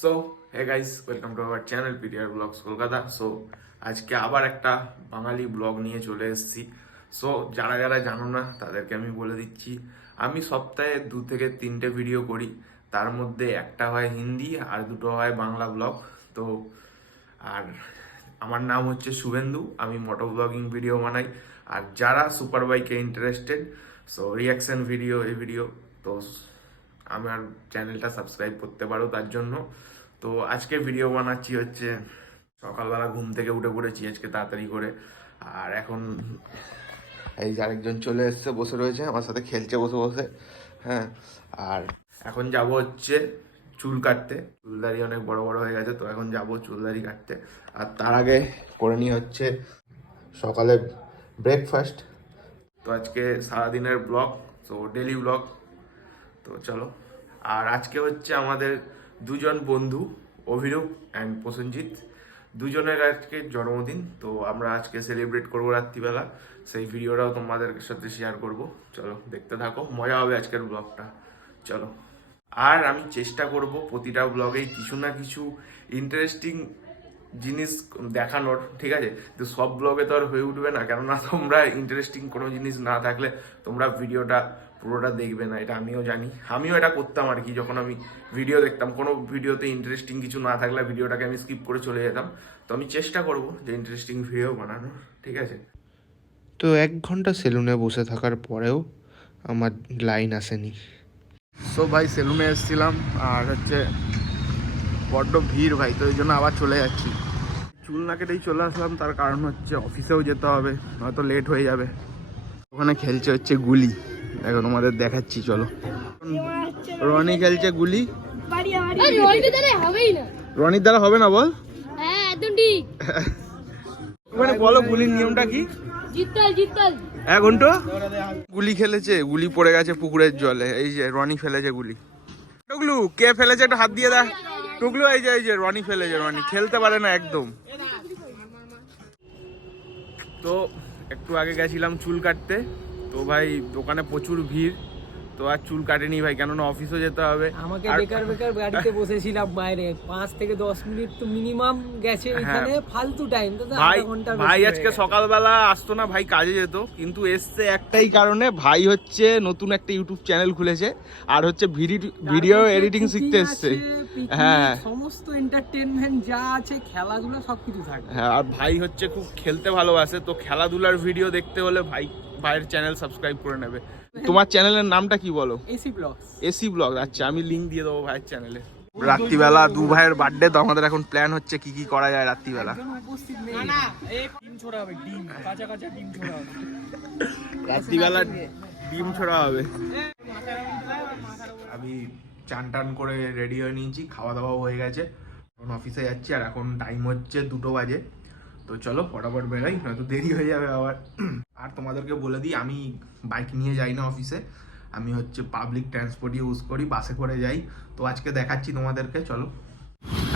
So hey guys welcome to our channel PDR blogs Kolkata so আজকে আবার একটা বাঙালি blog নিয়ে চলে এসেছি। সো যারা যারা জানো না, তাদেরকে আমি বলে দিচ্ছি, আমি সপ্তাহে দু থেকে তিনটে ভিডিও করি। তার মধ্যে একটা হয় হিন্দি আর দুটো হয় বাংলা ব্লগ তো, আর আমার নাম হচ্ছে শুভেন্দু, আমি মোটো ব্লগিং ভিডিও বানাই। আর যারা সুপার বাইকে ইন্টারেস্টেড সো রিয়াকশন ভিডিও এই ভিডিও তো আমার চ্যানেলটা সাবস্ক্রাইব করতে পারো তার জন্য। তো আজকে ভিডিও বানাচ্ছি হচ্ছে, সকালবেলা ঘুম থেকে উঠে পড়েছি আজকে তাড়াতাড়ি করে। আর এখন এই যে আরেকজন চলে এসছে, বসে রয়েছে, আমার সাথে খেলছে বসে বসে হ্যাঁ। আর এখন যাব হচ্ছে চুল কাটতে। চুলদারি অনেক বড় বড় হয়ে গেছে, তো এখন যাব চুলদারি কাটতে। আর তার আগে করে নিয়ে হচ্ছে সকালে ব্রেকফাস্ট তো আজকে সারাদিনের ব্লগ তো ডেলি ব্লগ তো চলো। আর আজকে হচ্ছে আমাদের দুজন বন্ধু, অভিরূপ অ্যান্ড প্রসেনজিৎ। দুজনের আজকে জন্মদিন, তো আমরা আজকে সেলিব্রেট করব রাত্রিবেলা। সেই ভিডিওটাও তোমাদের সাথে শেয়ার করব। চলো, দেখতে থাকো। মজা হবে আজকের ব্লগটা চলো। আর আমি চেষ্টা করব প্রতিটা ব্লগেই কিছু না কিছু ইন্টারেস্টিং জিনিস দেখানোর ঠিক আছে? তো সব ব্লগে তো আর হয়ে উঠবে না কেননা তোমরা ইন্টারেস্টিং কোনো জিনিস না থাকলে তোমরা ভিডিওটা পুরোটা দেখবে না এটা আমিও জানি। আমিও এটা করতাম আর কি যখন আমি ভিডিও দেখতাম। কোনো ভিডিওতে ইন্টারেস্টিং কিছু না থাকলে ভিডিওটাকে আমি স্কিপ করে চলে যেতাম। তো আমি চেষ্টা করব যে ইন্টারেস্টিং ভিডিও বানানোর ঠিক আছে? তো এক ঘণ্টা সেলুনে বসে থাকার পরেও আমার লাইন আসেনি। সো ভাই সেলুনে এসেছিলাম আর হচ্ছে বড্ড ভিড় ভাই তো ওই জন্য আবার চলে যাচ্ছি। চুল না কেটেই চলে আসলাম তার কারণ হচ্ছে অফিসেও যেতে হবে হয়তো লেট হয়ে যাবে। ওখানে খেলছে হচ্ছে গুলি। দেখো তোমাদের দেখাচ্ছি চলো। রনি খেলছে গুলি। রনির দ্বারা হবে না বল? হ্যাঁ মানে বলো গুলির নিয়মটা কি? এক ঘণ্টা? গুলি খেলেছে গুলি পড়ে গেছে পুকুরের জলে। এই যে রনি ফেলেছে গুলি। কে ফেলেছে? একটু হাত দিয়ে দেখ। টুকলু এই যে এই যে, রনি ফেলে যে, রনি। খেলতে পারে না একদম। তো একটু আগে গেছিলাম চুল কাটতে। তো ভাই, দোকানে প্রচুর ভিড়। তো আর চুল কাটেনি ভাই কেননা অফিসও যেতে হবে। আমাকে বেকার বেকার গাড়িতে বসেছিলাম বাইরে। পাঁচ থেকে দশ মিনিট তো মিনিমাম গেছে এখানে ফালতু টাইম তো হ্যাঁ। ভাই ভাই আজকে সকালবেলা আসতো না ভাই কাজে যেত কিন্তু এসছে একটাই কারণে ভাই হচ্ছে নতুন একটা ইউটিউব চ্যানেল খুলেছে আর হচ্ছে ভিডিও এডিটিং শিখতে এসছে। হ্যাঁ। সমস্ত এন্টারটেনমেন্ট যা আছে খেলাধুলা সবকিছু থাকে। হ্যাঁ আর ভাই হচ্ছে খুব খেলতে ভালোবাসে তো খেলাধুলার ভিডিও দেখতে হলে ভাই ভাইয়ের চ্যানেল সাবস্ক্রাইব করে নেবে। তোমার চ্যানেলের নামটা কি বলো? এসি ব্লগস এসি ব্লগ আচ্ছা আমি লিংক দিয়ে দেবো ভাইয়ের চ্যানেলে রাত্রিবেলা দু ভাইয়ের বার্থডে তো আমাদের এখন প্ল্যান হচ্ছে কি কি করা যায় রাত্রিবেলা। উপস্থিত নেই। না ডিম ছোড়া হবে ডিম কাঁচা কাঁচা ডিম ছোড়া হবে। রাত্রিবেলা ডিম ছোড়া হবে। আমি চান টান করে রেডি হয়ে নিয়েছি খাওয়া দাওয়াও হয়ে গেছে। এখন অফিসে যাচ্ছি আর এখন টাইম হচ্ছে দুটো বাজে। তো চলো ফটাফট বেরাই, নয়তো দেরি হয়ে যাবে আবার। আর তোমাদেরকে বলে দিই, আমি বাইক নিয়ে যাই না অফিসে আমি হচ্ছে পাবলিক ট্রান্সপোর্ট ইউজ করি বাসে করে যাই। তো আজকে দেখাচ্ছি তোমাদেরকে, চলো।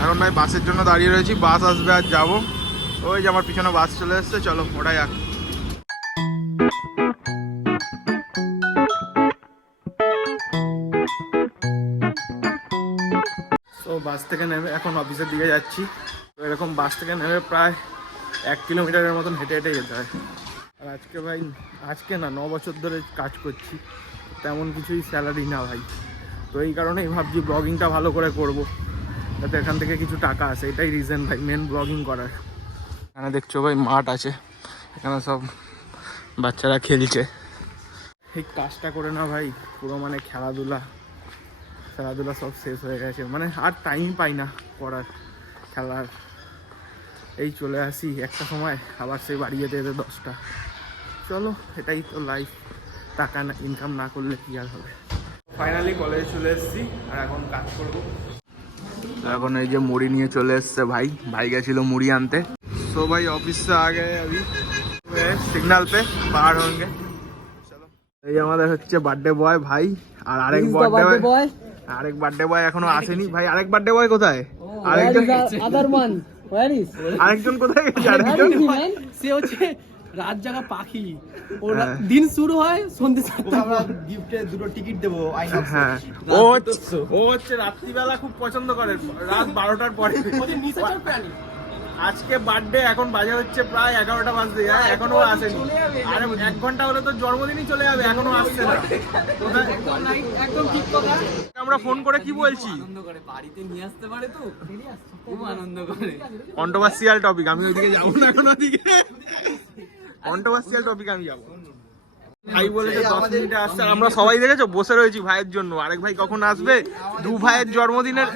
এখন ভাই বাসের জন্য দাঁড়িয়ে রয়েছি বাস আসবে আর যাব। ওই যে আমার পিছনে বাস চলে এসছে, চলো, ওটাই যাক তো বাস থেকে নেমে, এখন অফিসের দিকে যাচ্ছি। এরকম বাস থেকে নেমে প্রায় এক কিলোমিটারের মতন হেঁটে হেঁটে যেতে হয়। আর আজকে ভাই, আজকে না, ন বছর ধরে কাজ করছি। তেমন কিছুই স্যালারি না ভাই। তো এই কারণেই ভাবছি ব্লগিংটা ভালো করে করব। যাতে এখান থেকে কিছু টাকা আসে, এটাই রিজন ভাই মেন ব্লগিং করার। এখানে দেখছ ভাই, মাঠ আছে। এখানে সব বাচ্চারা খেলছে। এই কাজটা করে না ভাই, পুরো মানে খেলাধুলা। খেলাধুলা সব শেষ হয়ে গেছে। মানে আর টাইম পাই না করার, খেলার। এই চলে আসি একটা সময় আবার সেই বাড়ি যেতে যেতে দশটা চলো এটাই তো লাইফ টাকা না ইনকাম না করলে কি আর হবে ফাইনালি কলেজে চলে এসেছি আর এখন কাজ করবো এখন এই যে মুড়ি নিয়ে চলে এসছে ভাই ভাই গেছিল মুড়ি আনতে সো ভাই অফিস से आ गए अभी সিগন্যাল पे बाहर होंगे চলো এই আমাদের হচ্ছে বার্থডে বয় ভাই আর আরেক বার্থডে বয় আরেক বার্থডে বয় এখনো আসেনি ভাই আরেক বার্থডে বয় কোথায় আরেকজন আদার ইজ আরেকজন কোথায় গেছে? আরেকজন? সে হচ্ছে রাত জাগা পাখি। ওরা দিন শুরু হয় সন্ধ্যে সাতটা আমরা গিফটে দুটো টিকিট দেবো হ্যাঁ। ও হচ্ছে ও হচ্ছে রাত্রিবেলা খুব পছন্দ করে। রাত বারোটার পরে। ওদের নিশাচর প্রাণী আজকে বার্থডে এখন বাজে হচ্ছে প্রায় এগারোটা বাজতে যায় এখনও আসেনি। আর এক ঘণ্টা হলে তো জন্মদিনই চলে যাবে এখনও আসছে না। একদম ঠিক কথা। আমরা ফোন করে কি বলছি? আনন্দ বাড়িতে নিয়ে আসতে পারে তো? খুব আনন্দ করে। কন্ট্রোভার্সিয়াল টপিক আমি ওইদিকে যাব না এখন ওদিকে কন্ট্রোভার্সিয়াল টপিক আমি যাব। ভাই বলেছে দশ মিনিটে আসছে। আর আমরা সবাই দেখেছ বসে রয়েছি ভাইয়ের জন্য। আরেক ভাই কখন আসবে? দু ভাইয়ের জন্মদিনের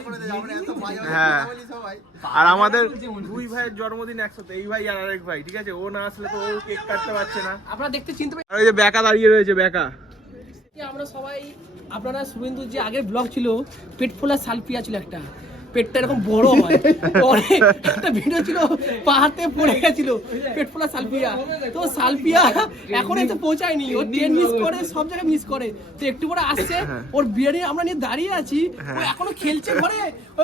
হ্যাঁ। আর আমাদের দুই ভাইয়ের জন্মদিন একসাথে এই ভাই আর আরেক ভাই ঠিক আছে? ও না আসলে তো ও কেক কাটতে পারছে না। আপনারা দেখতে চিনতে পারি আর ওই যে বেকা দাঁড়িয়ে রয়েছে বেকা আমরা সবাই আপনারা শুভেন্দুর যে আগের ব্লগ ছিল পেট ফোলা সালপিয়া ছিল একটা। পেটটা এরকম বড় হয়। পরে একটা ভিডিও ছিল পাহাড় থেকে পড়ে গেছিল। পেট ফোলা সালপিয়া তো সালপিয়া এখন এসে পৌঁছায়নি। ও ট্রেন মিস করে সব জায়গায় মিস করে। তো একটু পরে আসছে। ওর বিয়ারে আমরা নিয়ে দাঁড়িয়ে আছি। ও এখনও খেলছে ঘরে।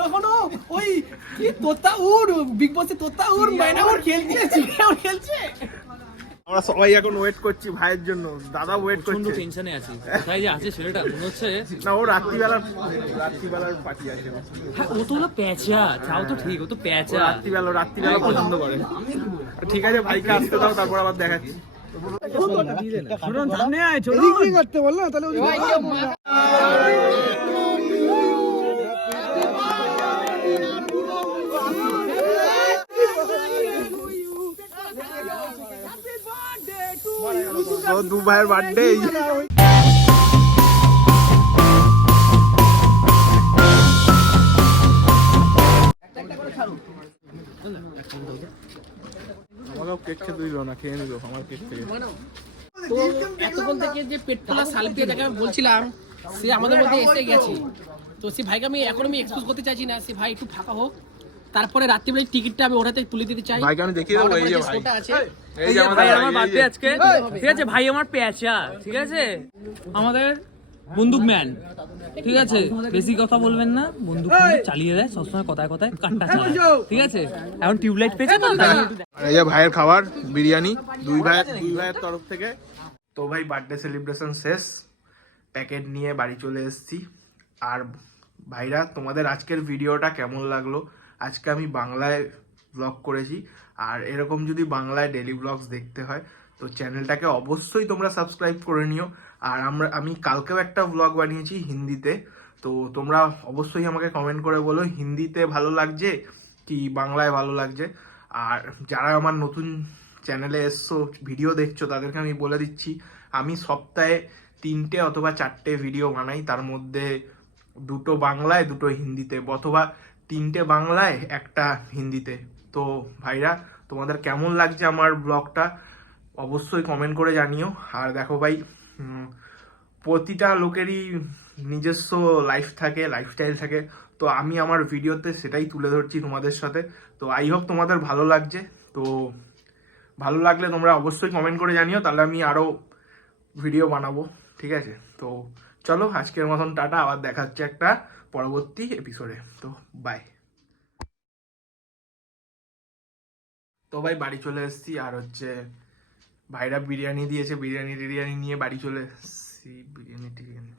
এখনও ওই কি তোতা উড় বিগ বসে তোতা উড় মাইনা ওর খেলছে খেলছে। আমরা সবাই এখন ওয়েট করছি ভাইয়ের জন্য। দাদা ওয়েট প্রচণ্ড করছে। টেনশনে আছি। কোথায় যে আছে ছেলেটা? মনে হচ্ছে না ও রাত্রিবেলার রাত্রিবেলার পার্টি আছে। হ্যাঁ ও তো হলো প্যাচা। চাও তো ঠিক ও তো প্যাচা। রাত্রিবেলা রাত্রিবেলা পছন্দ করে। ঠিক আছে ভাইকে আসতে দাও তারপর আবার দেখাচ্ছি। ও দু ভাইয়ের বার্থডে আমাকেও কেক খেতে দিল না খেয়ে নিল আমার কেক থেকে তো এতক্ষণ থেকে যে পেট ফোলা সালপিয়া যাকে আমি বলছিলাম সে আমাদের মধ্যে এসে গেছে। তো সে ভাইকে আমি এখন আমি এক্সকিউজ করতে চাইছি না সে ভাই একটু ফাঁকা হোক। তারপরে রাত্রিবেলা টিকিটটা আমি ওর হাতে তুলে দিতে চাই। ভাইকে আমি দেখিয়ে দেবো এই যে ভাই। আছে এই যে ভাই আমার ভাই, বার্থডে আজকে। ঠিক আছে ভাই আমার প্যাচা ঠিক আছে? আমাদের বন্দুক ম্যান। ঠিক আছে বেশি কথা বলবেন না বন্দুক চালিয়ে দেয় সবসময় কথায় কথায় কাটটা চালায়। ঠিক আছে? এখন টিউবলাইট পেয়েছে তো এই যে ভাইয়ের খাবার বিরিয়ানি দুই ভাইয়ের দুই ভাইয়ের তরফ থেকে। তো ভাই বার্থডে সেলিব্রেশন শেষ। প্যাকেট নিয়ে বাড়ি চলে এসেছি। আর ভাইরা তোমাদের আজকের ভিডিওটা কেমন লাগল? আজকে আমি বাংলায় ব্লগ করেছি। আর এরকম যদি বাংলায় ডেলি ব্লগস দেখতে হয়, তো চ্যানেলটাকে অবশ্যই তোমরা সাবস্ক্রাইব করে নিও। আর আমরা, আমি কালকেও একটা ব্লগ বানিয়েছি হিন্দিতে। তো তোমরা অবশ্যই আমাকে কমেন্ট করে বলো, হিন্দিতে ভালো লাগছে কি বাংলায় ভালো লাগছে? আর যারা আমার নতুন চ্যানেলে এসছো ভিডিও দেখছ, তাদেরকে আমি বলে দিচ্ছি, আমি সপ্তাহে তিনটে অথবা চারটে ভিডিও বানাই। তার মধ্যে দুটো বাংলায়, দুটো হিন্দিতে, অথবা তিনটে বাংলায়, একটা হিন্দিতে। তো ভাইরা, তোমাদের কেমন লাগছে আমার ব্লগটা? অবশ্যই কমেন্ট করে জানিও। আর দেখো ভাই প্রতিটা লোকেরই নিজস্ব লাইফ থাকে লাইফস্টাইল থাকে। তো আমি আমার ভিডিওতে সেটাই তুলে ধরছি তোমাদের সাথে। তো আই হোপ তোমাদের ভালো লাগছে। তো ভালো লাগলে তোমরা অবশ্যই কমেন্ট করে জানিও, তাহলে আমি আরও ভিডিও বানাবো। ঠিক আছে? তো চলো, আজকের মতন টাটা। আবার দেখাচ্ছে একটা পরবর্তী এপিসোডে তো বাই তো ভাই, বাড়ি চলে এসেছি। আর হচ্ছে ভাইরা বিরিয়ানি দিয়েছে। বিরিয়ানি টিরিয়ানি নিয়ে বাড়ি চলে এসেছি। বিরিয়ানি টিরিয়ানি